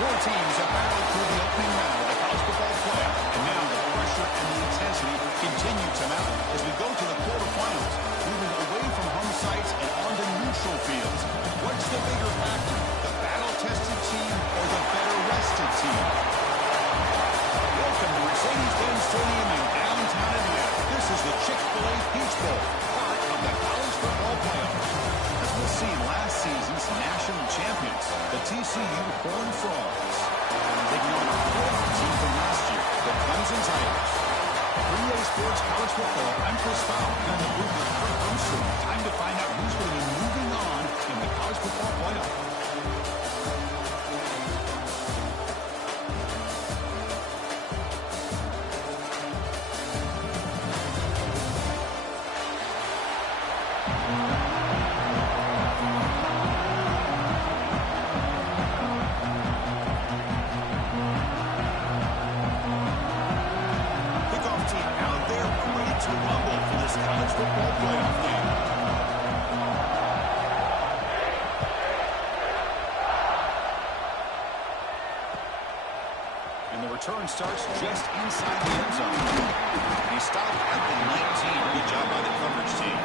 Four teams have battled through the opening round of the college football playoff, and now the pressure and the intensity continue to mount as we go to the quarterfinals, moving away from home sites and onto neutral fields. What's the bigger factor, the battle-tested team or the better-rested team? Welcome to Mercedes-Benz Stadium in downtown Atlanta. This is the Chick-fil-A Peach Bowl, part of the college football playoff. As we'll see last season's national champions, the TCU Horned Frogs, taking on the fourth team from last year, the Clemson Tigers. 3A Sports College Football, I'm Chris Fowler, and the booth with Kurt Brewster. Time to find out who's going to be moving on in the college football playoff. Return starts just inside the end zone. He stopped at the 19. Good job by the coverage team.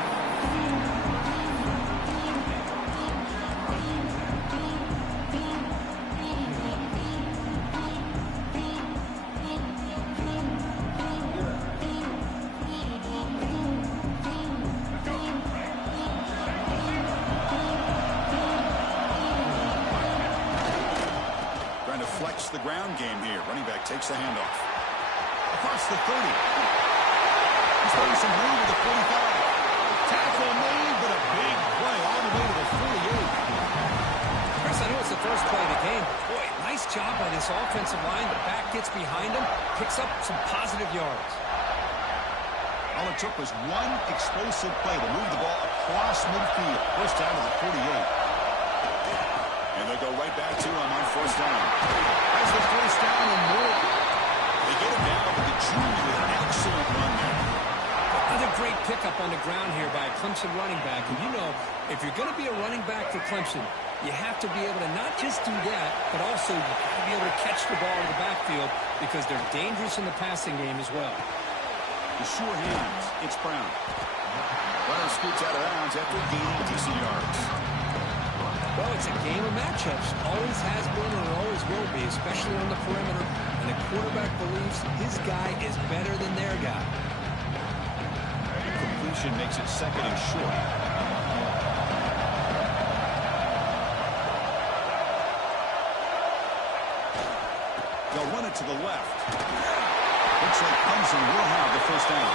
Flex the ground game here. Running back takes the handoff. Across the 30. He's throwing some room to the 45. Tackle made, but a big play all the way to the 48. Chris, I know it's the first play of the game. Boy, nice job by this offensive line. The back gets behind him, picks up some positive yards. All it took was one explosive play to move the ball across midfield. First down to the 48. And they'll go right back to him on first down. Has the first down and more. They get it down with the junior. Excellent run there. Another great pickup on the ground here by a Clemson running back. And you know, if you're going to be a running back for Clemson, you have to be able to not just do that, but also you got to be able to catch the ball in the backfield because they're dangerous in the passing game as well. The sure hands. It's Brown. Runner scoots out of bounds after gaining decent yards. Well, it's a game of matchups. Always has been and always will be, especially on the perimeter. And the quarterback believes his guy is better than their guy. Completion makes it second and short. They'll run it to the left. Looks like Clemson will have the first down.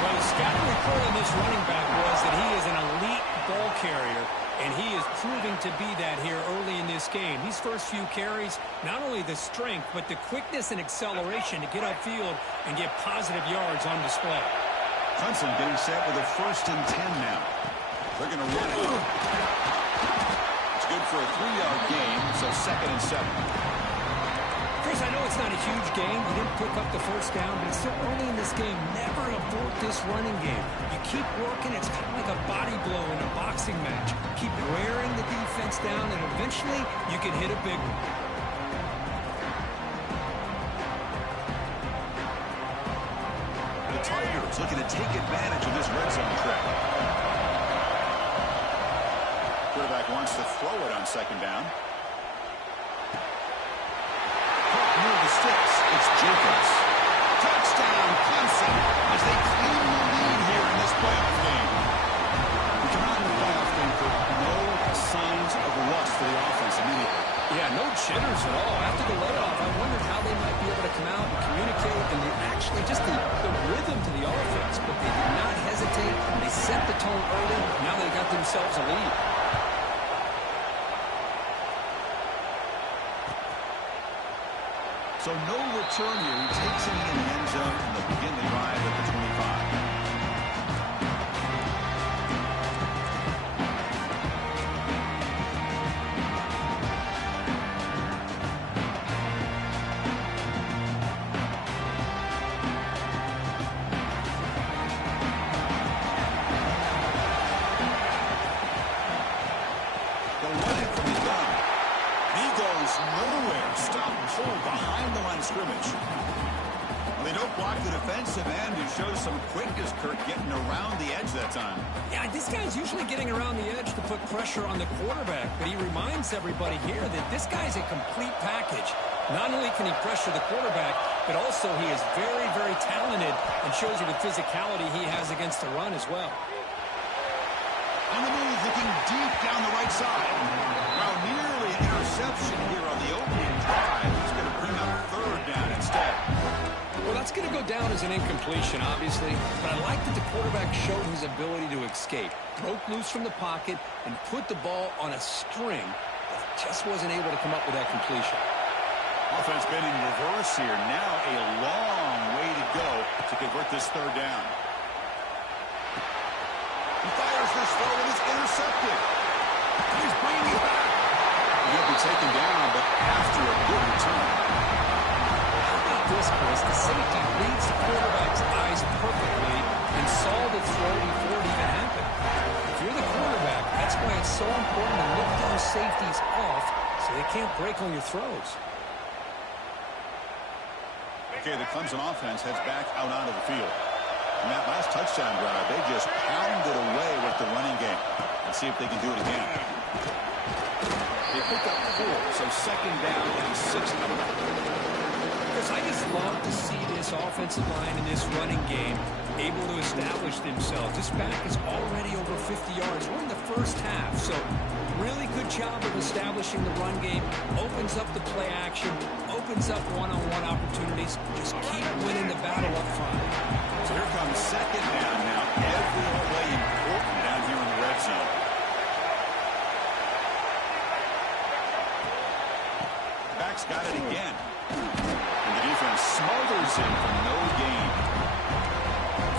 Well, the scouting report on this running back was that he is an elite ball carrier. And he is proving to be that here early in this game. These first few carries, not only the strength, but the quickness and acceleration to get upfield and get positive yards on display. Clemson getting set with a 1st and 10 now. They're going to run it. It's good for a 3-yard gain, so 2nd and 7. Chris, I know it's not a huge game. You didn't pick up the first down, but it's still early in this game. Never abort this running game. You keep working. It's kind of like a body blow in a boxing match. Keep wearing the defense down, and eventually you can hit a big one. The Tigers looking to take advantage of this red zone trap. Quarterback wants to throw it on 2nd down. Near the sticks, it's Jacobs. Touchdown, Clemson, as they claim the lead here in this playoff game. We come out in the playoff game for no signs of rust for the offense immediately. Yeah, no jitters at all. After the layoff, I wondered how they might be able to come out and communicate and actually just the rhythm to the offense. But they did not hesitate. They set the tone early. Now they got themselves a lead. So no return here. He takes it in the end zone and they'll begin the drive at the 25. They'll run it from the gun. He goes no pulled behind the line of scrimmage. They don't block the defensive end and shows some quickness, Kirk, getting around the edge that time. Yeah, this guy's usually getting around the edge to put pressure on the quarterback, but he reminds everybody here that this guy's a complete package. Not only can he pressure the quarterback, but also he is very, very talented and shows you the physicality he has against the run as well. On the move, looking deep down the right side. Well, nearly an interception here on the opening drive. He's going to bring up third down instead. Well, that's going to go down as an incompletion, obviously, but I like that the quarterback showed his ability to escape, broke loose from the pocket, and put the ball on a string, but just wasn't able to come up with that completion. Offense been in reverse here. Now a long way to go to convert this third down. He fires this throw and it's intercepted. He's bringing it back. He'll be taken down, but after a good return. This, Chris, the safety reads the quarterback's eyes perfectly and saw the throw before it even happened. If you're the quarterback, that's why it's so important to look those safeties off so they can't break on your throws. Okay, the Clemson offense heads back out onto the field. In that last touchdown drive, they just pounded away with the running game. Let's see if they can do it again. They picked up 4, so second down and 6 coming up. I just love to see this offensive line in this running game able to establish themselves. This back is already over 50 yards. We're in the first half, so really good job of establishing the run game. Opens up the play action, opens up one-on-one opportunities. Just keep winning the battle up front. So here comes second down now. Every play important down here in the red zone. Back's got it again. Defense smothers it for no gain.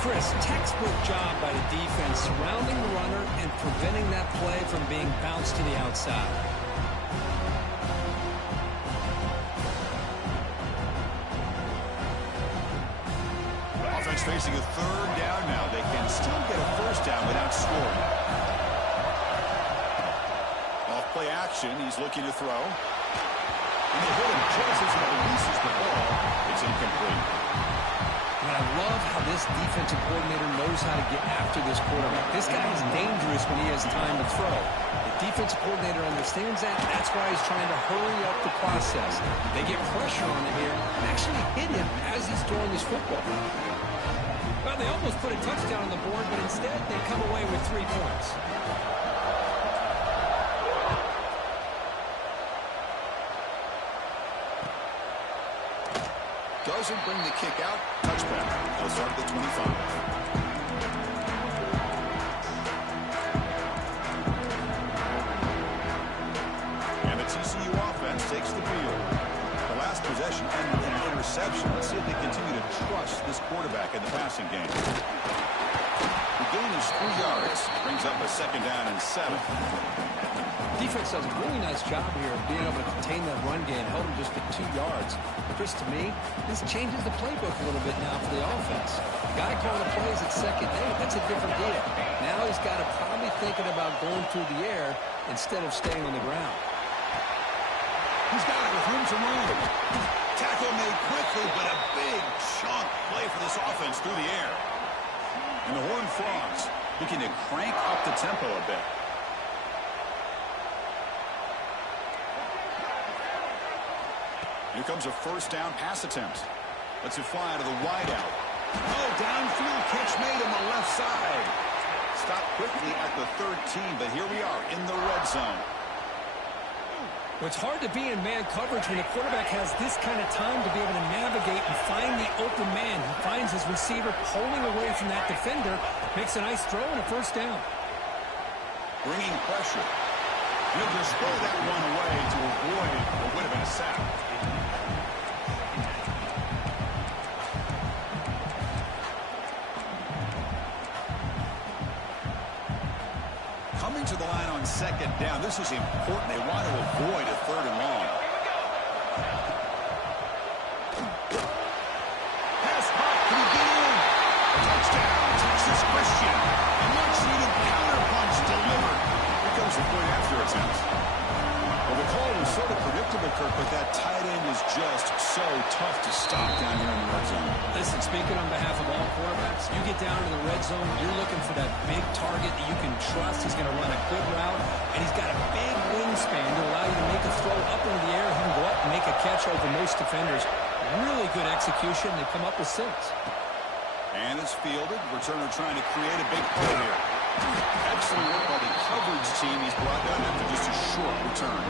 Chris, textbook job by the defense surrounding the runner and preventing that play from being bounced to the outside. Offense facing a third down now. They can still get a first down without scoring. Off play action. He's looking to throw. And they hit him just as he releases the ball. It's incomplete. And I love how this defensive coordinator knows how to get after this quarterback. This guy is dangerous when he has time to throw. The defensive coordinator understands that. That's why he's trying to hurry up the process. They get pressure on him here and actually hit him as he's throwing this football. Well, they almost put a touchdown on the board, but instead they come away with 3 points. Doesn't bring the kick out. Touchback. They'll start at the 25. And the TCU offense takes the field. The last possession ended in an interception. Let's see if they continue to trust this quarterback in the passing game. The gain is 3 yards. Brings up a second down and 7. Defense does a really nice job here of being able to contain that run game, held him just at 2 yards. Chris, to me, this changes the playbook a little bit now for the offense. The guy calling the plays at second, hey, that's a different deal. Now he's got to probably thinking about going through the air instead of staying on the ground. He's got it with room to move. Tackle made quickly, but a big chunk play for this offense through the air. And the Horned Frogs looking to crank up the tempo a bit. Here comes a first down pass attempt. Lets it fly to the wideout. Oh, downfield catch made on the left side. Stopped quickly at the 13, but here we are in the red zone. Well, it's hard to be in man coverage when the quarterback has this kind of time to be able to navigate and find the open man. He finds his receiver pulling away from that defender, makes a nice throw and a first down. Bringing pressure. He'll just throw that one away to avoid what would have been a sack. Coming to the line on second down. This is important. They want to avoid a third and long. Pass hot. Can he get in? Touchdown, Texas Christian. A much-needed counter punch delivered. Here comes the point after attempt. Well, the call was sort of predictable. predictable, Kirk, but that tight end is just so tough to stop down here in the red zone. Listen, speaking on behalf of all quarterbacks, you get down to the red zone, you're looking for that big target that you can trust. He's going to run a good route, and he's got a big wingspan to allow you to make a throw up into the air. He can go up and make a catch over most defenders. Really good execution. They come up with 6. And it's fielded. Returner trying to create a big play here. Excellent work by the coverage team. He's brought down after just a short return.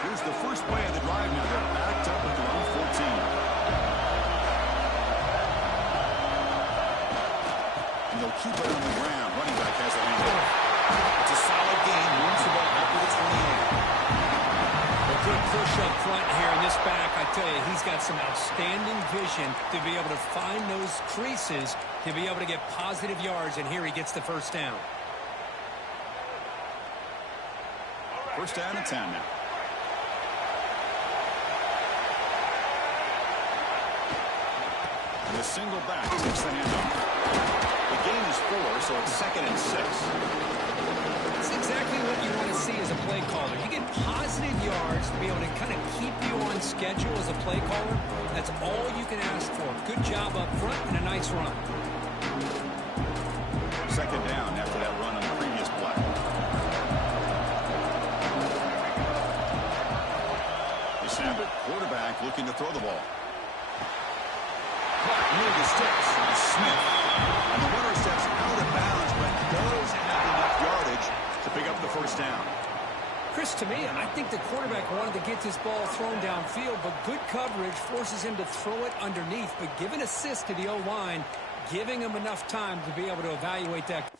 Here's the first play of the drive now. They're backed up at their own 14. And they'll keep it on the ground. Running back has the handle. It's a solid game. Moves the ball up to the 28. A good push up front here in this back. I tell you, he's got some outstanding vision to be able to find those creases, to be able to get positive yards, and here he gets the first down. First down and 10 now. And the single back takes the handoff. The game is 4, so it's 2nd and 6. That's exactly what you want to see as a play caller. You get positive yards to be able to kind of keep you on schedule as a play caller. That's all you can ask for. Good job up front and a nice run. 2nd down after that run on the previous play. The snap it. Quarterback looking to throw the ball. Caught near the sticks. Smith. And the runner steps out of bounds, but does have enough yardage to pick up the first down. Chris, to me, I think the quarterback wanted to get this ball thrown downfield, but good coverage forces him to throw it underneath. But give an assist to the O-line, giving him enough time to be able to evaluate that.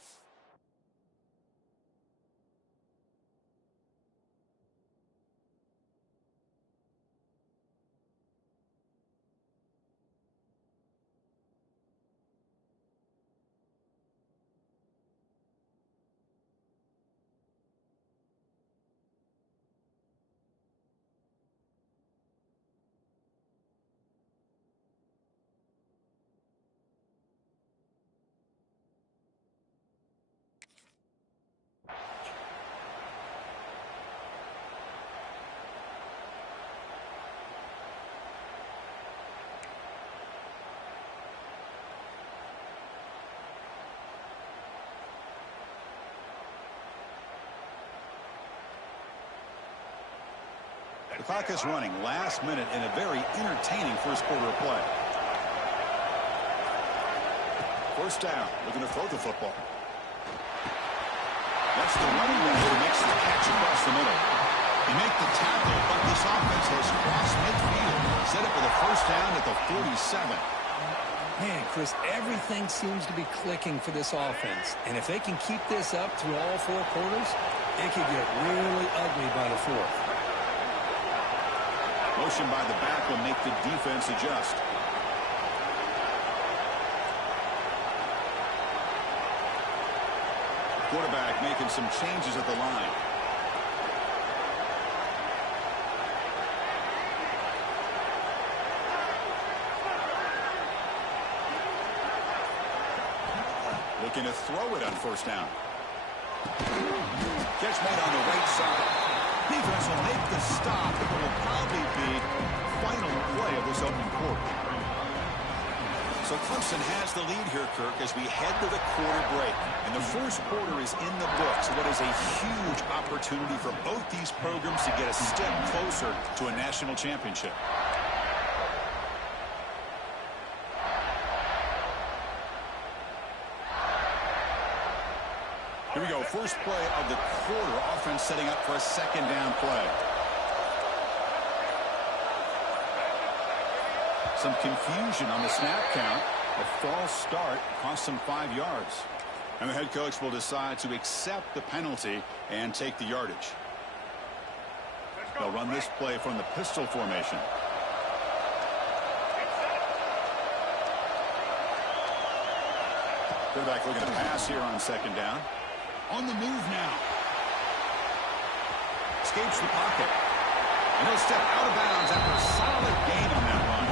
The clock is running last minute in a very entertaining first quarter of play. First down, looking to throw the football. That's the running back who makes the catch across the middle. They make the tackle, but this offense has crossed midfield. Set up with a first down at the 47. Man, Chris, everything seems to be clicking for this offense. And if they can keep this up through all 4 quarters, it could get really ugly by the 4th. Motion by the back will make the defense adjust. Quarterback making some changes at the line. Looking to throw it on first down. Catch made on the right side. Defense will make the stop. It will probably be the final play of this opening quarter. So Clemson has the lead here, Kirk, as we head to the quarter break. And the first quarter is in the books. What is a huge opportunity for both these programs to get a step closer to a national championship. Here we go. First play of the quarter. Offense setting up for a second down play. Some confusion on the snap count. A false start cost them 5 yards. And the head coach will decide to accept the penalty and take the yardage. They'll run this play from the pistol formation. Quarterback looking to pass here on second down. On the move now. Escapes the pocket. And he'll step out of bounds after a solid gain on that run.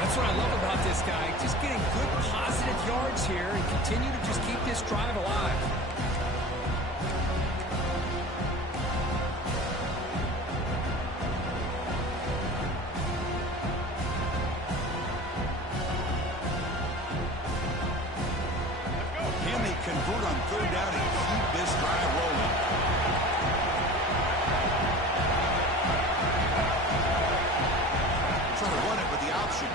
That's what I love about this guy. Just getting good, positive yards here and continue to just keep this drive alive. Can they convert on third down and keep this drive rolling? Try to run it with the option.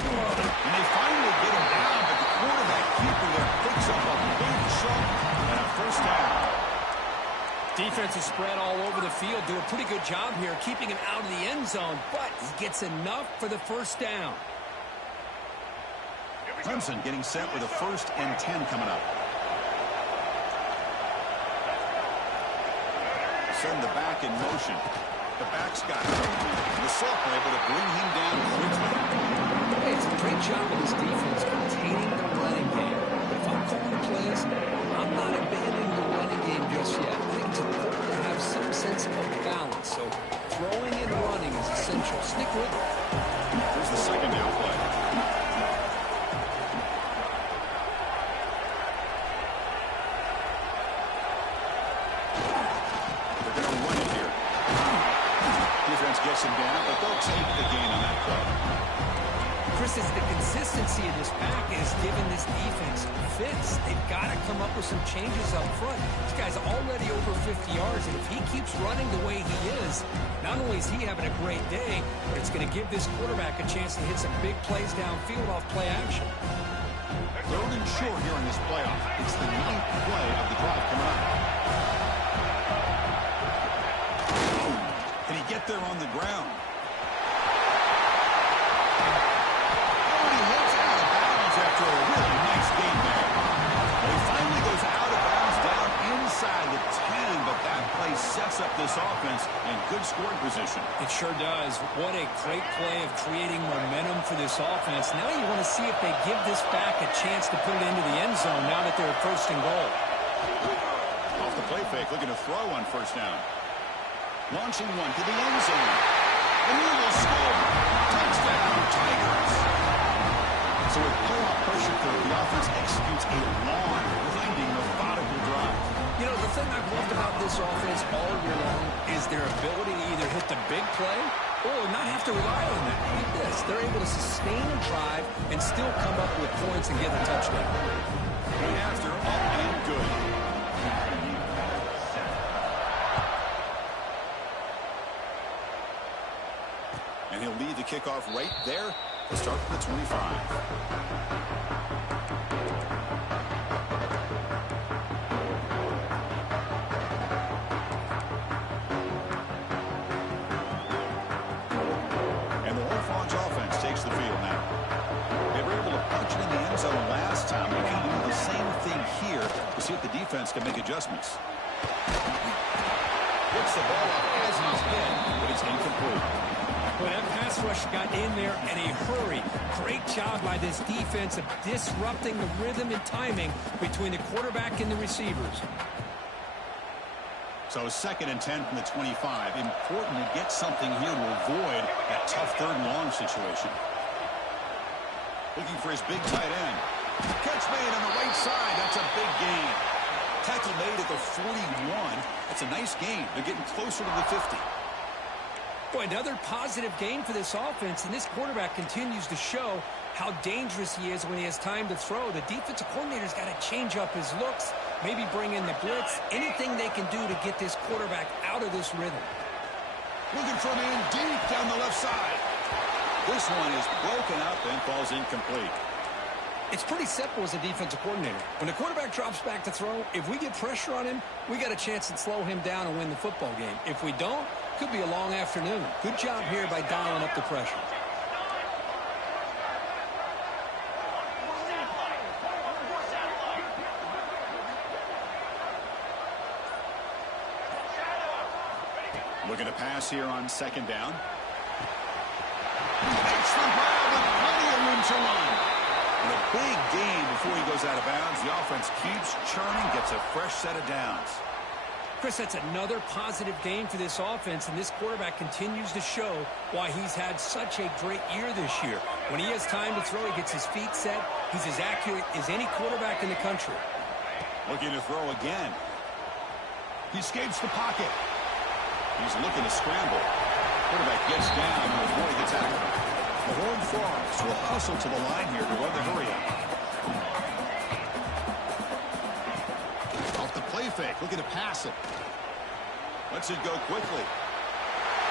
And they finally get him down, but the quarterback keeper there picks up a big chunk and a first down. Defense is spread all over the field. Do a pretty good job here keeping him out of the end zone, but he gets enough for the first down. Clemson getting set with a 1st and 10 coming up. Send the back in motion. The back's got it. And the sophomore able to bring him down quickly. Hey, it's a great job of this defense containing the running game. If I'm calling plays, I'm not abandoning the running game just yet. I think it's important to have some sense of balance. So throwing and running is essential. Stick with it. Here's the second down play. Gets him down, but they'll take the gain on that play. Chris, it's the consistency of this back is giving this defense fits. They've got to come up with some changes up front. This guy's already over 50 yards, and if he keeps running the way he is, not only is he having a great day, but it's going to give this quarterback a chance to hit some big plays downfield off play action. 3rd and short here in this playoff. It's the 9th play of the drive coming up. Can he get there on the ground? Oh, and he hits out of bounds after a really nice game there. Well, he finally goes out of bounds down inside the 10, but that play sets up this offense in good scoring position. It sure does. What a great play of creating momentum for this offense. Now you want to see if they give this back a chance to put it into the end zone now that they're at 1st and goal. Off the play fake, looking to throw on 1st down. Launching one to the end zone. And he will score. Touchdown, Tigers. So with playoff pressure, the offense executes a long, winding, methodical drive. You know, the thing I've loved about this offense all year long is their ability to either hit the big play or not have to rely on that. Like this. They're able to sustain a drive and still come up with points and get a touchdown. Right after, up and good. And he'll lead the kickoff right there to start from the 25. And the Wolfhogs offense takes the field now. They were able to punch it in the end zone last time. They can do the same thing here to see if the defense can make adjustments. Gets the ball off as he's hit, but it's incomplete. Well, that pass rush got in there in a hurry. Great job by this defense of disrupting the rhythm and timing between the quarterback and the receivers. So 2nd and 10 from the 25. Important to get something here to avoid that tough 3rd and long situation. Looking for his big tight end. Catch made on the right side. That's a big gain. Tackle made at the 41. That's a nice gain. They're getting closer to the 50. Boy, another positive gain for this offense, and this quarterback continues to show how dangerous he is when he has time to throw. The defensive coordinator's got to change up his looks, maybe bring in the blitz, anything they can do to get this quarterback out of this rhythm. Looking for a man deep down the left side. This one is broken up and falls incomplete. It's pretty simple as a defensive coordinator. When the quarterback drops back to throw, if we get pressure on him, we got a chance to slow him down and win the football game. If we don't, could be a long afternoon. Good job here by dialing up the pressure. Looking to pass here on 2nd down. Excellent grab with plenty of room to run. And a big gain before he goes out of bounds. The offense keeps churning, gets a fresh set of downs. Chris, that's another positive game for this offense, and this quarterback continues to show why he's had such a great year this year. When he has time to throw, he gets his feet set. He's as accurate as any quarterback in the country. Looking to throw again. He escapes the pocket. He's looking to scramble. Quarterback gets down before he gets tackled. The Horned Frogs will hustle to the line here to run the hurry up. Off the play fake, looking to pass it. Lets it go quickly.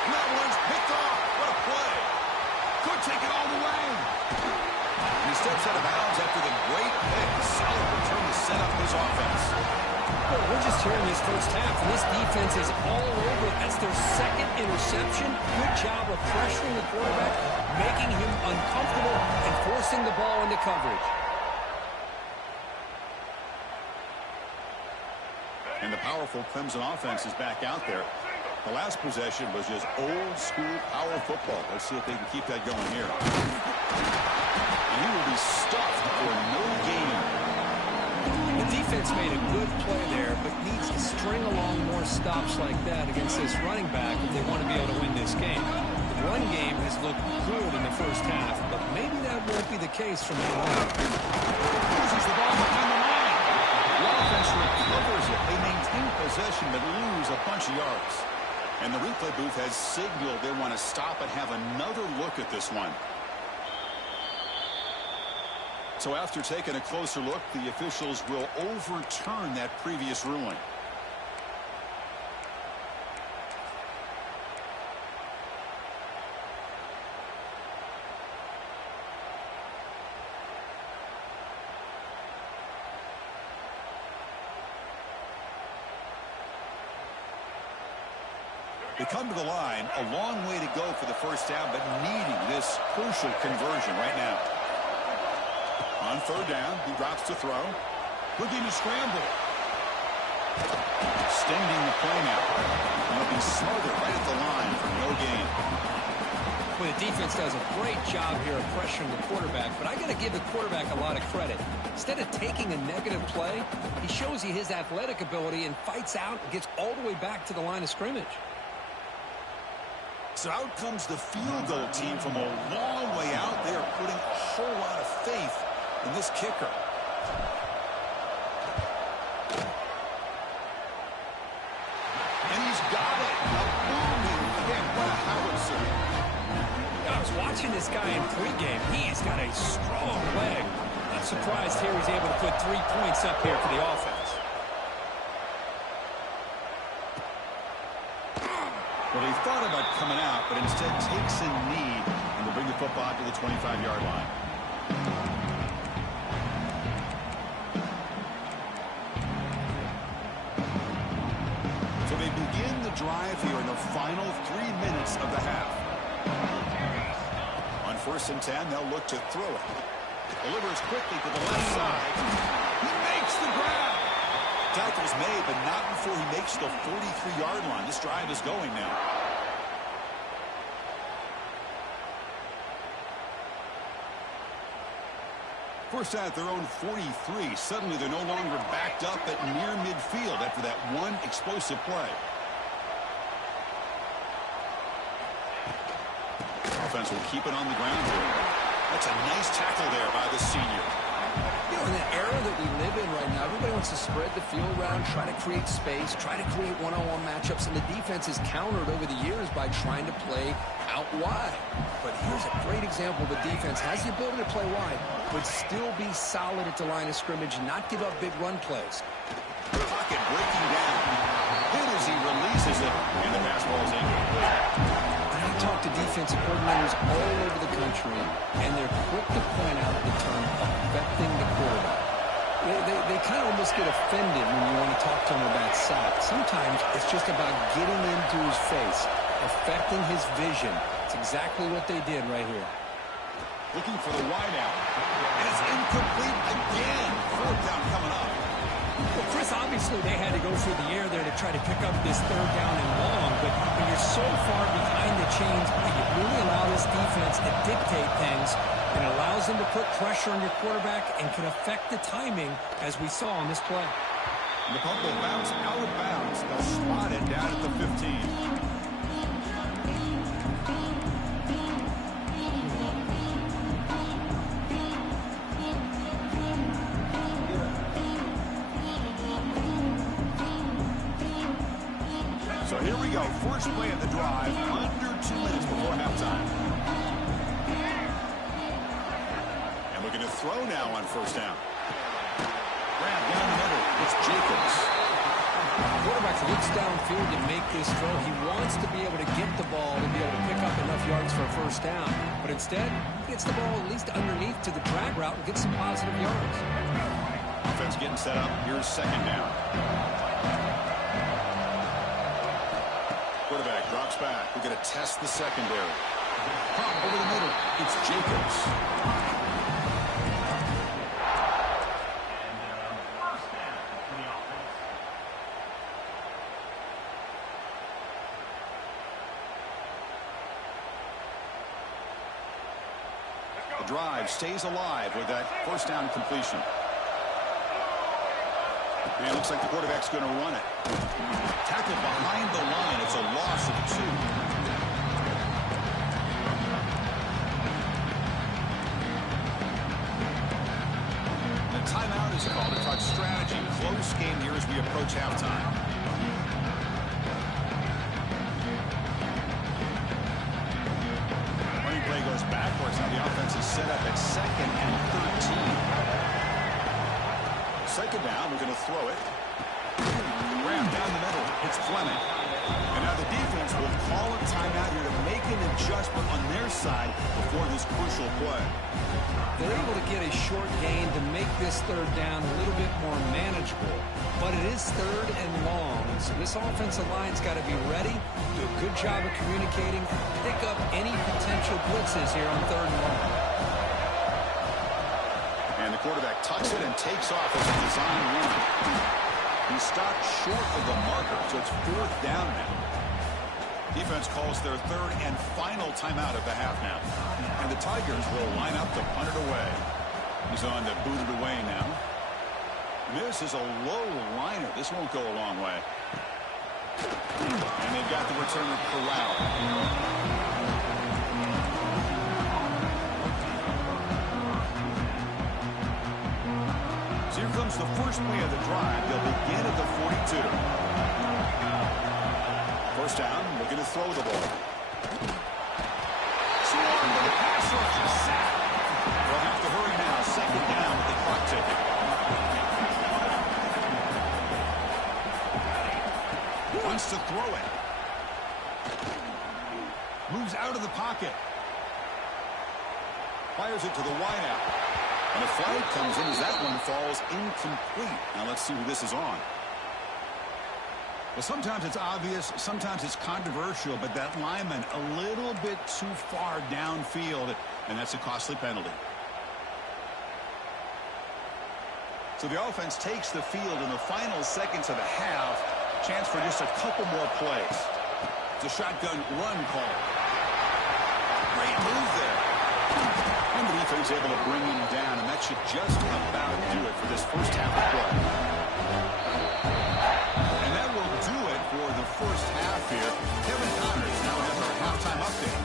That one's picked off. What a play. Could take it all the way. And he steps out of bounds after the great pick. Solid return to set up his offense. Well, we're just here in this first half, and this defense is all over it. That's their second interception. Good job of pressuring the quarterback, making him uncomfortable, and forcing the ball into coverage. And the powerful Clemson offense is back out there. The last possession was just old-school power football. Let's see if they can keep that going here. And he will be stuffed for no gain. The defense made a good play there, but needs to string along more stops like that against this running back if they want to be able to win this game. The run game has looked good in the first half, but maybe that won't be the case from now on. Loses the ball behind the line. The offense recovers it. They maintain possession but lose a bunch of yards. And the replay booth has signaled they want to stop and have another look at this one. So after taking a closer look, the officials will overturn that previous ruling. They come to the line, a long way to go for the first down, but needing this crucial conversion right now. On third down, he drops to throw. Looking to scramble. Extending the play now. He'll be smothered right at the line for no gain. Well, the defense does a great job here of pressuring the quarterback, but I got to give the quarterback a lot of credit. Instead of taking a negative play, he shows you his athletic ability and fights out and gets all the way back to the line of scrimmage. So out comes the field goal team from a long way out. They are putting a whole lot of faith in this kicker. And he's got it. A booming kick. What a howitzer. I was watching this guy in pregame. He's got a strong leg. Not surprised here he's able to put 3 points up here for the offense. Well, he thought about coming out, but instead takes a knee and will bring the football to the 25-yard line. So they begin the drive here in the final 3 minutes of the half. On 1st and 10, they'll look to throw it. Delivers quickly to the left side. He makes the grab. Tackle's made, but not before he makes the 43-yard line. This drive is going now. First at their own 43. Suddenly they're no longer backed up at near midfield after that one explosive play. Offense will keep it on the ground here. That's a nice tackle there by the senior. You know, in the era that we live in right now, everybody wants to spread the field around, try to create space, try to create one-on-one matchups, and the defense is countered over the years by trying to play out wide. But here's a great example. The defense has the ability to play wide, but still be solid at the line of scrimmage and not give up big run plays. Pocket breaking down. Hit as he releases it, and the pass ball is incomplete. I talk to defensive coordinators all over the country, and they're quick to point out the term affecting the quarterback. They kind of almost get offended when you want to talk to them about sack. Sometimes it's just about getting into his face, affecting his vision. It's exactly what they did right here. Looking for the wide out. And it's incomplete again. 4th down coming up. Well, Chris, obviously they had to go through the air there to try to pick up this 3rd down and long, but when you're so far behind the chains, you really allow this defense to dictate things, and it allows them to put pressure on your quarterback and can affect the timing, as we saw on this play. The puck will bounce out of bounds. They'll 15. So here we go. First play of the drive, under 2 minutes before halftime. And looking to throw now on first down. Grab down the middle. It's Jacobs. The quarterback looks downfield to make this throw. He wants to be able to get the ball to be able to pick up enough yards for a first down. But instead, he gets the ball at least underneath to the drag route and gets some positive yards. Offense getting set up. Here's second down. Quarterback drops back. We're going to test the secondary. Pop over the middle. It's Jacobs. The drive stays alive with that first down completion. And it looks like the quarterback's going to run it. Tackled behind the line. It's a loss of 2. The timeout is called to talk strategy. Close game here as we approach halftime. Running play goes backwards. Now the offense is set up at 2nd and 13. Second down, we're going to throw it. Ram down the middle. It's Fleming. And now the defense will call a timeout here to make an adjustment on their side before this crucial play. They're able to get a short gain to make this third down a little bit more manageable. But it is third and long. So this offensive line's got to be ready, do a good job of communicating, pick up any potential blitzes here on third and long. And the quarterback tucks it and takes off as a design run. He stopped short of the marker, so it's 4th down now. Defense calls their third and final timeout of the half now. And the Tigers will line up to punt it away. He's on to boot it away now. This is a low liner. This won't go a long way. And they've got the returner corralled. Here comes the first play of the drive. They'll begin at the 42. First down, looking to throw the ball. Swarmed with the pass rush is sacked. They'll have to hurry now. Second down with the clock ticking. Wants to throw it. Moves out of the pocket. Fires it to the wideout. And a flag comes in as that one falls incomplete. Now let's see who this is on. Well, sometimes it's obvious, sometimes it's controversial, but that lineman a little bit too far downfield, and that's a costly penalty. So the offense takes the field in the final seconds of the half. Chance for just a couple more plays. It's a shotgun run call. Great move there. And the defense able to bring him down, and that should just about do it for this first half of play. And that will do it for the first half here. Kevin Connors now has our halftime update.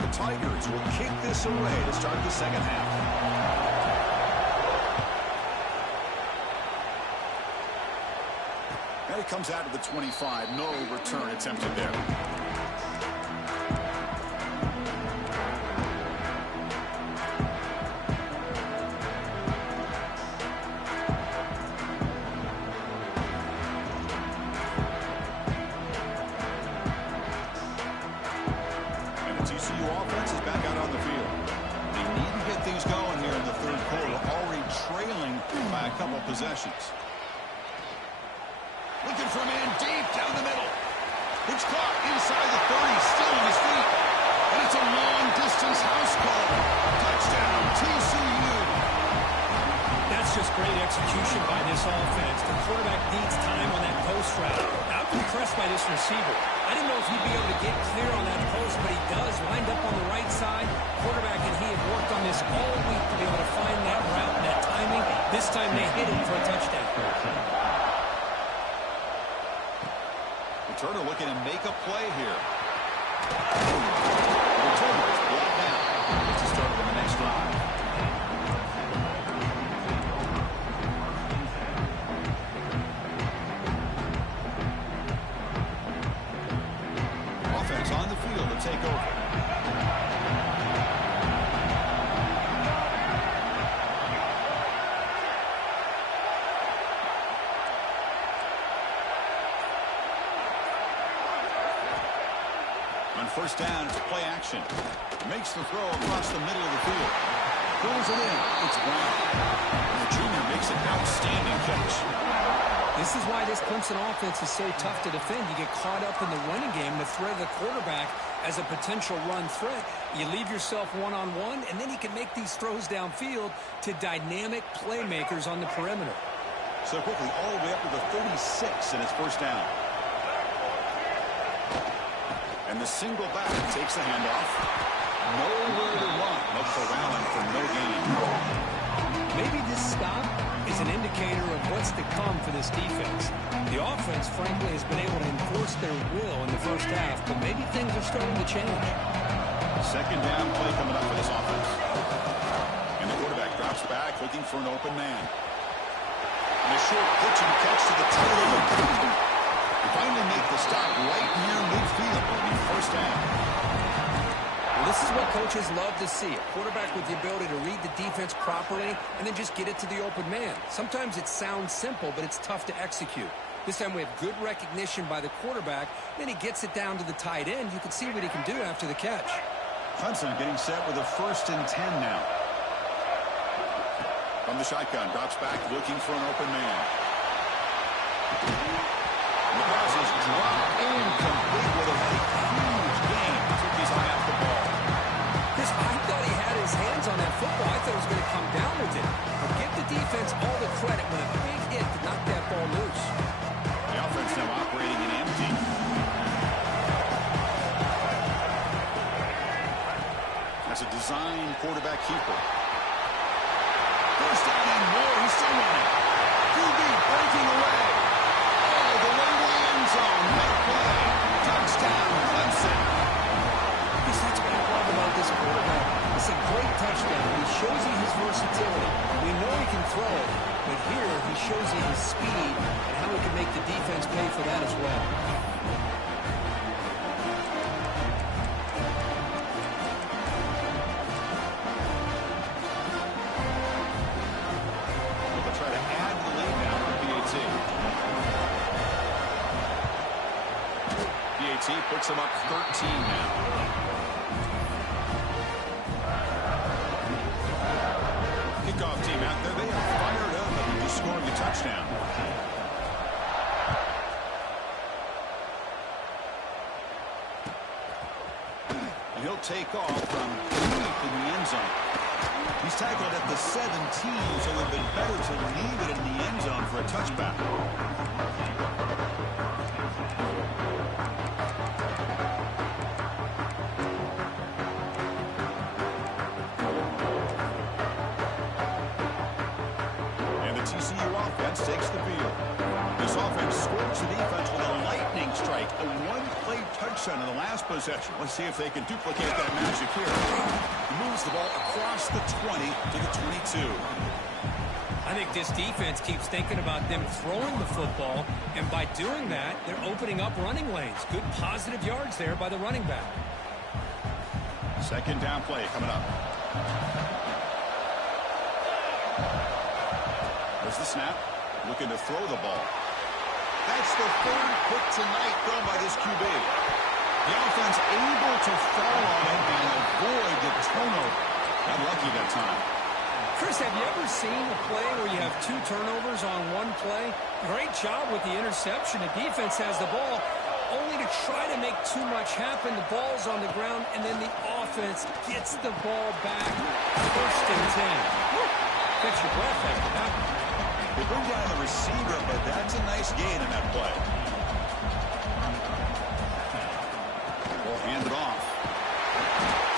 The Tigers will kick this away to start the second half. And it comes out of the 25. No return attempted there. And the TCU offense is back out on the field. They need to get things going here in the third quarter, already trailing by a couple possessions. Looking for a man deep down the middle. It's caught inside the 30, still on his feet. And it's a long-distance house call. Touchdown, TCU. That's just great execution by this offense. The quarterback needs time on that post route. I'm impressed by this receiver. I didn't know if he'd be able to get clear on that post, but he does. Lined up on the right side. Quarterback and he have worked on this hit it for a touchdown. Returner looking to make a play here. The returner is brought down. It's a start on the next drive. Offense on the field to take over. On first down, it's play action. Makes the throw across the middle of the field. Pulls it in. It's Brown. And the junior makes an outstanding catch. This is why this Clemson offense is so tough to defend. You get caught up in the running game, the threat of the quarterback as a potential run threat. You leave yourself one-on-one, and then you can make these throws downfield to dynamic playmakers on the perimeter. So quickly, all the way up to the 36 in his first down. And the single back takes the handoff. Nowhere to run. Look for Allen for no gain. Maybe this stop is an indicator of what's to come for this defense. The offense, frankly, has been able to enforce their will in the first half, but maybe things are starting to change. Second down play coming up for this offense. And the quarterback drops back, looking for an open man. And a short pitch and catch to the tight end. They finally make the stop right near midfield. It'll be first down. Well, this is what coaches love to see. A quarterback with the ability to read the defense properly and then just get it to the open man. Sometimes it sounds simple, but it's tough to execute. This time we have good recognition by the quarterback. Then he gets it down to the tight end. You can see what he can do after the catch. Hudson getting set with a 1st and 10 now. From the shotgun, drops back, looking for an open man. The pass is dropped incomplete with a huge gain. Took his eye off the ball. Chris, I thought he had his hands on that football. I thought he was going to come down with it. But give the defense all the credit when a big hit to knock that ball loose. The offense now operating in empty. That's a design quarterback keeper. First down and more. He's still running. QB breaking away. Oh, the way to the end zone. Big play. Touchdown, Clemson. That's what I love about this quarterback. It's a great touchdown. He shows you his versatility. We know he can throw it, but here he shows you his speed and how he can make the defense pay for that as well. They'll try to add to the lead now for PAT. PAT puts them up 13 now. Kickoff team out there. They are fired up after just scoring a touchdown. And he'll take off from deep in the end zone. He's tackled at the 17, so it would have been better to leave it in the end zone for a touchback. Takes the field. This offense scores the defense with a lightning strike. A one-play touchdown in the last possession. Let's see if they can duplicate that magic here. He moves the ball across the 20 to the 22. I think this defense keeps thinking about them throwing the football, and by doing that, they're opening up running lanes. Good positive yards there by the running back. Second down play coming up. There's the snap. Looking to throw the ball. That's the third pick tonight thrown by this QB. The offense able to fall on it and avoid the turnover. Got lucky that time. Chris, have you ever seen a play where you have 2 turnovers on one play? Great job with the interception. The defense has the ball, only to try to make too much happen. The ball's on the ground, and then the offense gets the ball back. 1st and 10. Catch your breath after that. They bring down the receiver, but that's a nice gain in that play. We'll hand it off.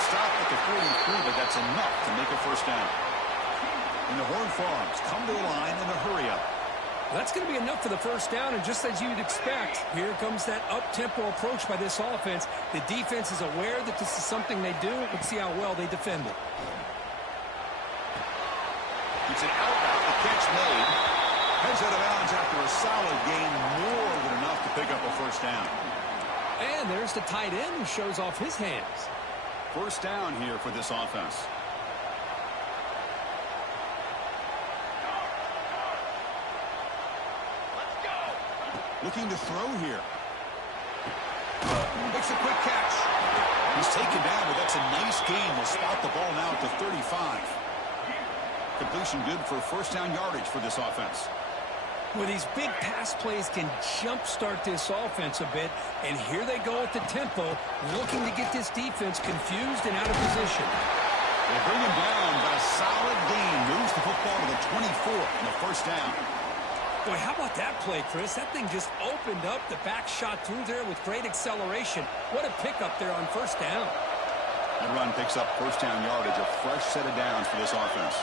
Stop at the 43, but that's enough to make a first down. And the Horned Frogs come to the line in a hurry-up. That's going to be enough for the first down, and just as you'd expect, here comes that up-tempo approach by this offense. The defense is aware that this is something they do. Let's see how well they defend it. It's an out route, the catch made. Heads out of bounds after a solid gain, more than enough to pick up a first down. And there's the tight end who shows off his hands. First down here for this offense. Looking to throw here. Makes a quick catch. He's taken down, but that's a nice gain. We'll spot the ball now at the 35. Completion good for first down yardage for this offense. Well, these big pass plays can jumpstart this offense a bit, and here they go at the tempo, looking to get this defense confused and out of position. They bring him down, but a solid gain moves the football to the 24 and the first down. Boy, how about that play, Chris? That thing just opened up. The back shot through there with great acceleration. What a pickup there on first down. That run picks up first down yardage, a fresh set of downs for this offense.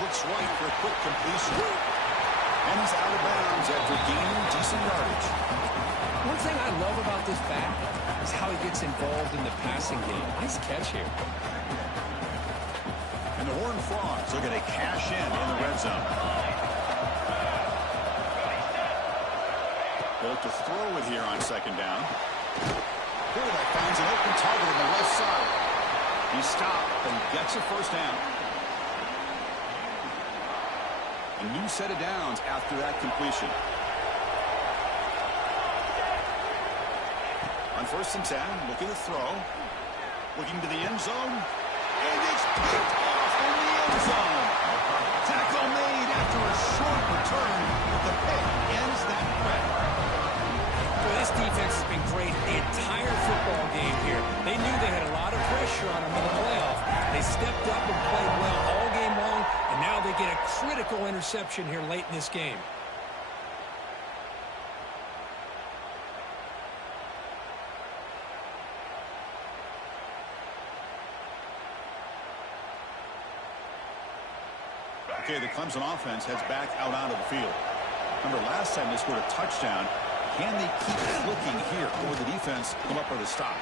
Looks right for a quick completion. And he's out of bounds after gaining decent yardage. One thing I love about this back is how he gets involved in the passing game. Nice catch here. And the Horned Frogs are going to cash in the red zone. They look to throw it here on second down. Quarterback finds an open target on the left side. He stopped and gets a first down. A new set of downs after that completion. On first and 10, looking to throw. Looking to the end zone. And it's picked off in the end zone. Tackle made after a short return, but the pick ends that threat. Well, this defense has been great the entire football game here. They knew they had a lot of pressure on them in the playoff. They stepped up and played well all game long, and now they get a critical interception here late in this game. Okay, the Clemson offense heads back out onto the field. Remember, last time they scored a touchdown. Can they keep clicking here, or the defense come up with a stop?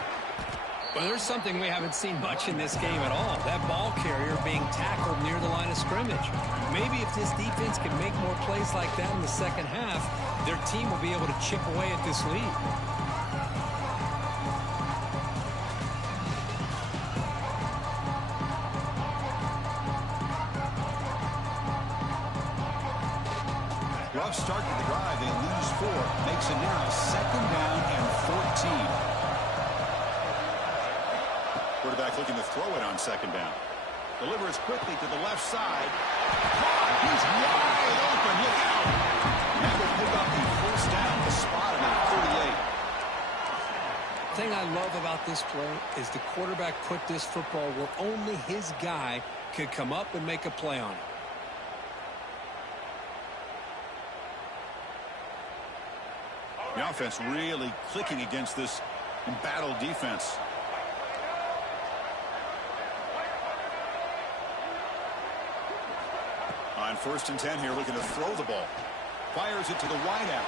Well, there's something we haven't seen much in this game at all. That ball carrier being tackled near the line of scrimmage. Maybe if this defense can make more plays like that in the second half, their team will be able to chip away at this lead. Rough start to the drive. They lose 4. Makes it now second down and 14. Quarterback looking to throw it on second down. Delivers quickly to the left side. He's wide open. Look out. That will pick up the first down. The spot him at 38. The thing I love about this play is the quarterback put this football where only his guy could come up and make a play on it. The offense really clicking against this embattled defense. On first and 10 here, looking to throw the ball. Fires it to the wideout.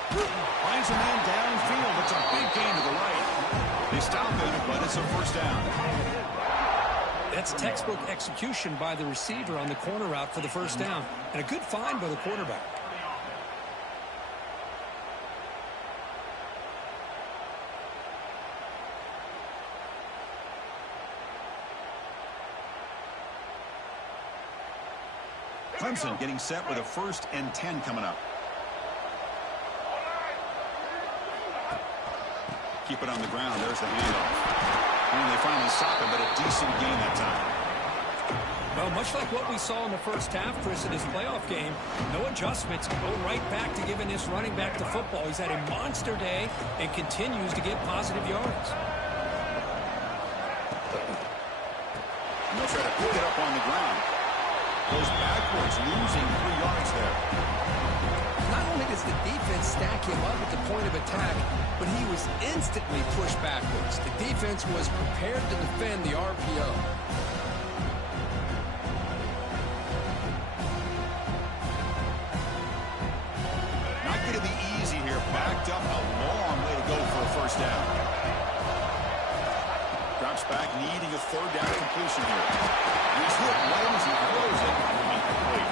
Finds a man downfield. It's a big gain to the right. They stop it, but it's a first down. That's textbook execution by the receiver on the corner route for the first down. And a good find by the quarterback. Clemson getting set with a first and 10 coming up. Keep it on the ground. There's the handoff. And they finally stop it, but a decent gain that time. Well, much like what we saw in the first half, Chris, in his playoff game, no adjustments. Go right back to giving this running back the football. He's had a monster day and continues to get positive yards. And they'll try to pick it up on the ground. Goes backwards, losing 3 yards there. Not only does the defense stack him up at the point of attack, but he was instantly pushed backwards. The defense was prepared to defend the RPO. a third down completion here. He's hit right as he throws it. Incomplete.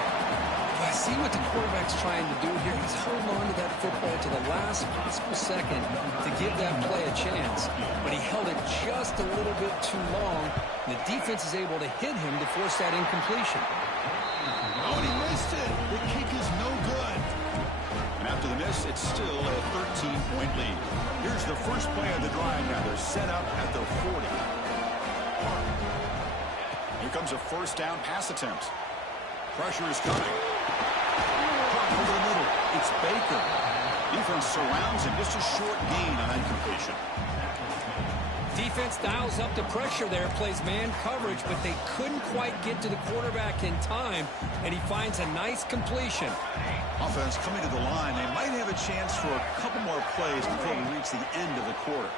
I see what the quarterback's trying to do here. He's holding on to that football to the last possible second to give that play a chance. But he held it just a little bit too long. The defense is able to hit him to force that incompletion. Oh, and he missed it. The kick is no good. And after the miss, it's still a 13-point lead. Here's the first play of the drive now. They're set up at the 40. Here comes a first down pass attempt. Pressure is coming. Pop over the middle. It's Baker. Defense surrounds him. Just a short gain on that completion. Defense dials up the pressure there, plays man coverage, but they couldn't quite get to the quarterback in time, and he finds a nice completion. Offense coming to the line. They might have a chance for a couple more plays before we reach the end of the quarter.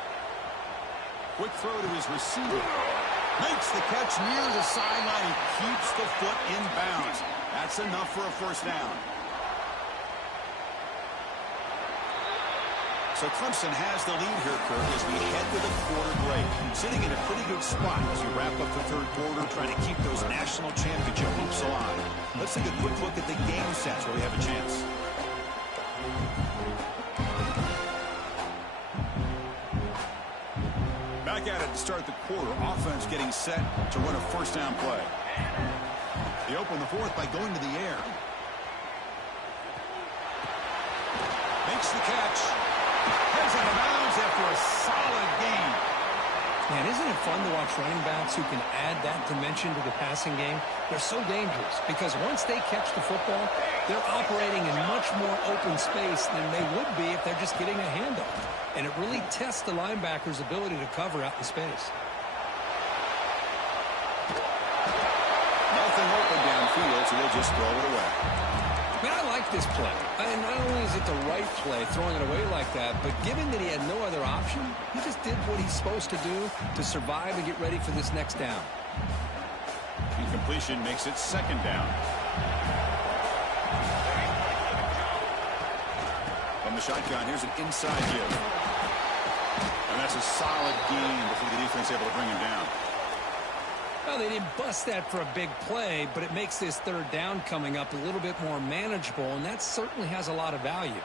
Quick throw to his receiver. Makes the catch near the sideline. He keeps the foot in bounds. That's enough for a first down. So Clemson has the lead here, Kirk, as we head to the quarter break. Sitting in a pretty good spot as we wrap up the third quarter, trying to keep those national championship hopes alive. Let's take a quick look at the game sets where we have a chance. Back at it to start the quarter. Offense getting set to run a first down play. They open the fourth by going to the air. Makes the catch. Heads out of bounds after a solid game. Man, isn't it fun to watch running backs who can add that dimension to the passing game? They're so dangerous because once they catch the football, they're operating in much more open space than they would be if they're just getting a handoff. And it really tests the linebacker's ability to cover out the space. Nothing open downfield, so they'll just throw it away. Man, I like this play. And not only is it the right play, throwing it away like that, but given that he had no other option, he just did what he's supposed to do to survive and get ready for this next down. Incompletion makes it second down. From the shotgun, here's an inside give. And that's a solid gain before the defense able to bring him down. Well, they didn't bust that for a big play, but it makes this third down coming up a little bit more manageable, and that certainly has a lot of value.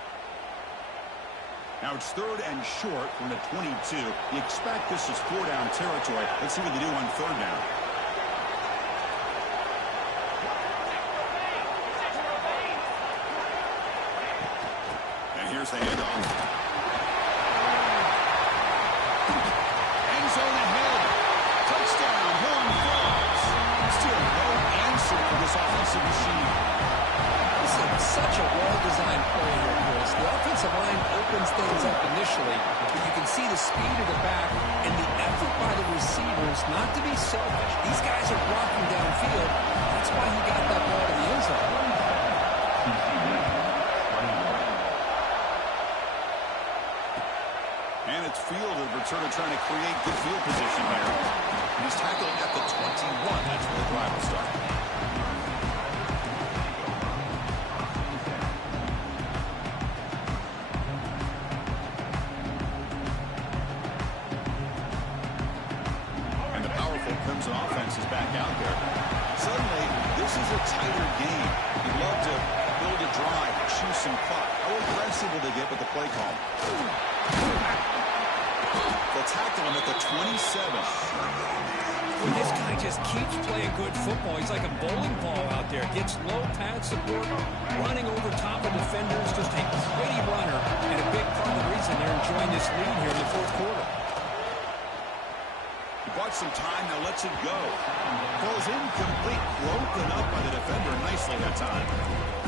Now it's third and short from the 22. You expect this is four-down territory. Let's see what they do on third down. And here's the handoff. End zone ahead. Touchdown, Horned Frogs. Still no answer for this offensive machine. This is such a well-designed play here, Chris. The offensive line opens things up initially, but you can see the speed of the back and the effort by the receivers not to be selfish. These guys are blocking downfield. That's why he got that ball to the end zone. And it's fielded. Returner trying to create good field position here. He's tackled at the 21. That's where the drive will start. And the powerful Crimson offense is back out there. Suddenly, this is a tighter game. You'd love to build a drive, chew some clock. How aggressive will they get with the play call? They'll tackle him at the 27. This guy just keeps playing good football. He's like a bowling ball out there. Gets low pad support, running over top of defenders. Just a gritty runner, and a big part of the reason they're enjoying this lead here in the fourth quarter. He bought some time, now lets it go. Falls incomplete, broken up by the defender nicely that time.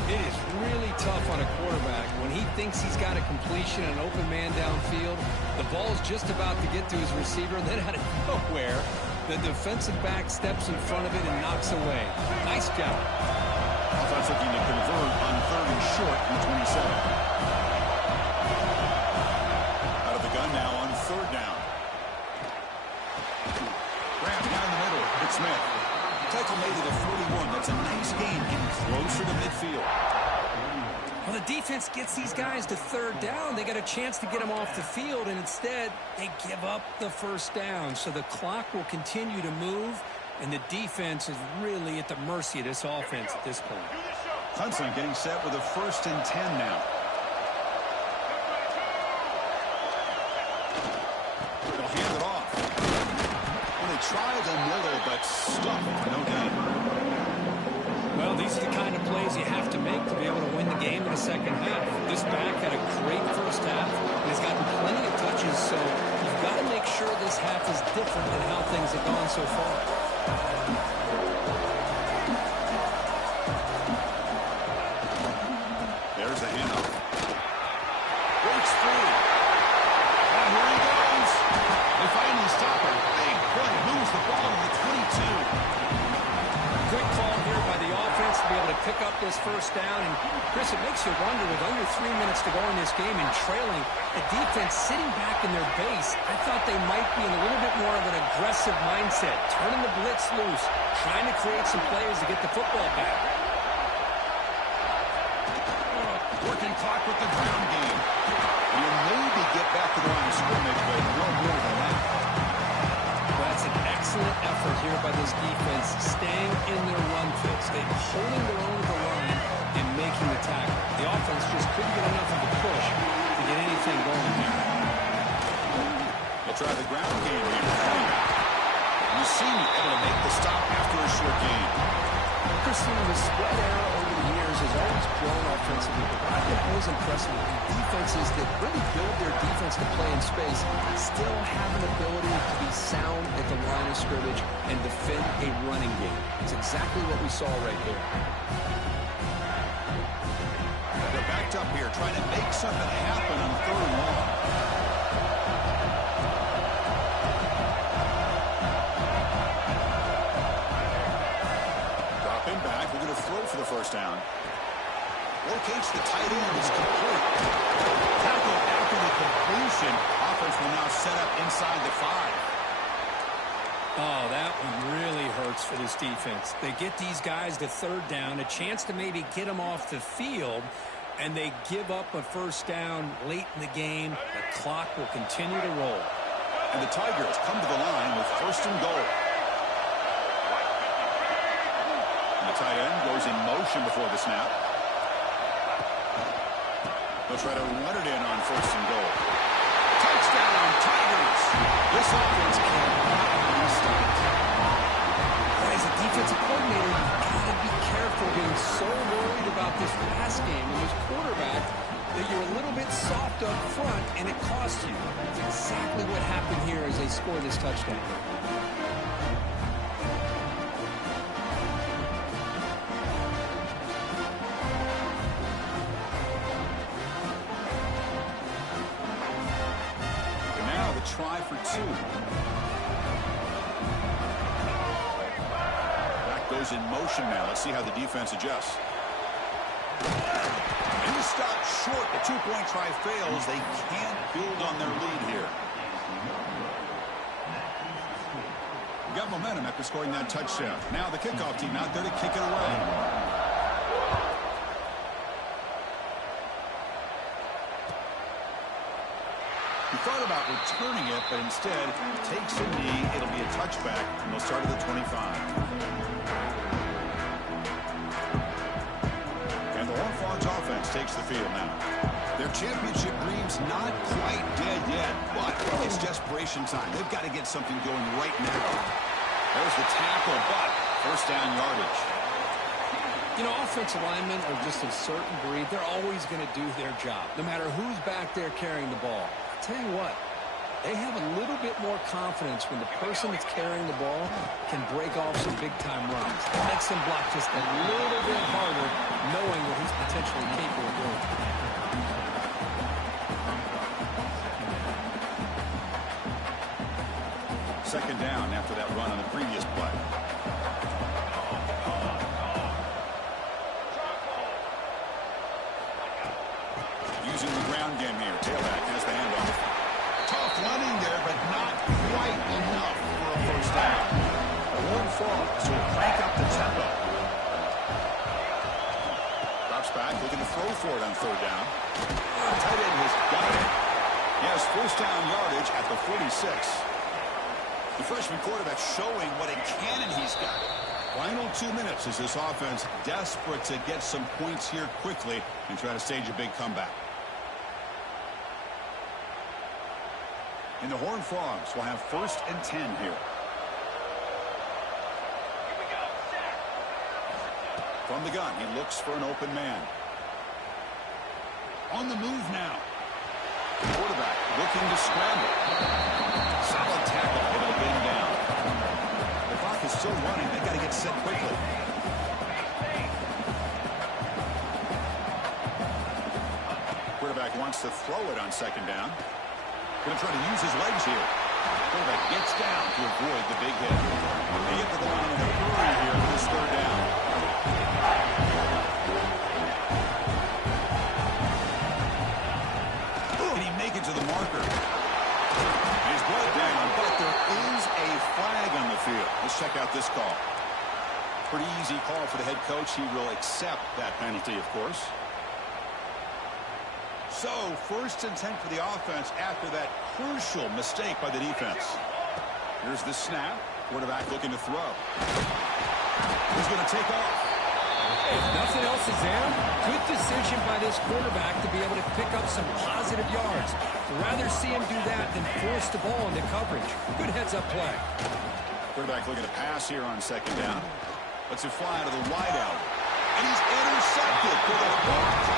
It is really tough on a quarterback when he thinks he's got a completion and an open man downfield. The ball's just about to get to his receiver, and then out of nowhere, the defensive back steps in front of it and knocks away. Nice job. Offense looking to convert on third and short from the 27. Out of the gun now on third down. Grab down the middle. It's Smith. Tackle made to the 41. That's a nice gain, getting closer to midfield. Well, the defense gets these guys to third down. They got a chance to get them off the field, and instead they give up the first down. So the clock will continue to move, and the defense is really at the mercy of this offense at this point. Clemson getting set with a 1st and 10 now. They'll hand it off. Well, they try the middle, but stuffed. No gain. Well, these are the kind of plays you have to make to be able to win the game in the second half. This back had a great first half and has gotten plenty of touches, so you've got to make sure this half is different than how things have gone so far. There's the handoff. Breaks free. And here he goes. They finally stop him. Big play. Moves the ball to the 22. Good call here by the offense to be able to pick up this first down. And, Chris, it makes you wonder, with under 3 minutes to go in this game and trailing, the defense sitting back in their base, I thought they might be in a little bit more of an aggressive mindset, turning the blitz loose, trying to create some plays to get the football back. Working clock with the ground game. You maybe get back to the line of scrimmage, but no more than that. That's an excellent effort here by this defense, staying in their run fits. They're holding their own to the line and making the tackle. The offense just couldn't get enough of a push to get anything going here. They'll try the ground game here. You see able to make the stop after a short gain. Christian, the spread era over the years has always grown offensively, but I've been always impressed with the defenses that really build their defense to play in space, still have an ability to be sound at the line of scrimmage and defend a running game. It's exactly what we saw right here. They're backed up here, trying to make something happen on 3rd and long. Back. We're going to throw for the first down. Locates the tight end. It's complete. Tackle after the completion. Offense will now set up inside the 5. Oh, that one really hurts for this defense. They get these guys to third down, a chance to maybe get them off the field, and they give up a first down late in the game. The clock will continue to roll. And the Tigers come to the line with 1st and goal. The tight end goes in motion before the snap. They'll try to run it in on 1st and goal. Touchdown, Tigers! This offense cannot be stopped. As a defensive coordinator, you've got to be careful being so worried about this pass game and this quarterback that you're a little bit soft up front and it costs you. It's exactly what happened here as they score this touchdown. Try for 2. Back goes in motion now. Let's see how the defense adjusts. And he stops short. The 2-point try fails. They can't build on their lead here. Got momentum after scoring that touchdown. Now the kickoff team out there to kick it away. He thought about returning it, but instead takes a knee. It'll be a touchback, and they'll start at the 25. And the Horned Frogs offense takes the field now. Their championship dream's not quite dead yet, but it's desperation time. They've got to get something going right now. There's the tackle, but first down yardage. You know, offensive linemen are just a certain breed. They're always going to do their job, no matter who's back there carrying the ball. I'll tell you what, they have a little bit more confidence when the person that's carrying the ball can break off some big-time runs. It makes them block just a little bit harder, knowing what he's potentially capable of doing. Second down after that run on the previous play. Using the ground game here. Tailback has the handoff. Tough running there, but not quite enough for a first down. The Horned Frogs will crank up the tempo. Drops back, looking to throw for it on third down. Tight end has got it. He has first down yardage at the 46. The freshman quarterback showing what a cannon he's got. Final 2 minutes as this offense desperate to get some points here quickly and try to stage a big comeback. And the Horned Frogs will have first and 10 here. From the gun, he looks for an open man. On the move now. Quarterback looking to scramble. Solid tackle, able to get him down. The clock is still running. They've got to get set quickly. Quarterback wants to throw it on second down. Going to try to use his legs here. Quarterback gets down to avoid the big hit. They get to the line in a hurry here for this third down. Can he make it to the marker? He's brought down, but there is a flag on the field. Let's check out this call. Pretty easy call for the head coach. He will accept that penalty, of course. So, first and 10 for the offense after that crucial mistake by the defense. Here's the snap. Quarterback looking to throw. He's going to take off. If nothing else is there, good decision by this quarterback to be able to pick up some positive yards. Rather see him do that than force the ball into coverage. Good heads-up play. Quarterback looking to pass here on second down. Lets it fly to the wideout. And he's intercepted for the fourth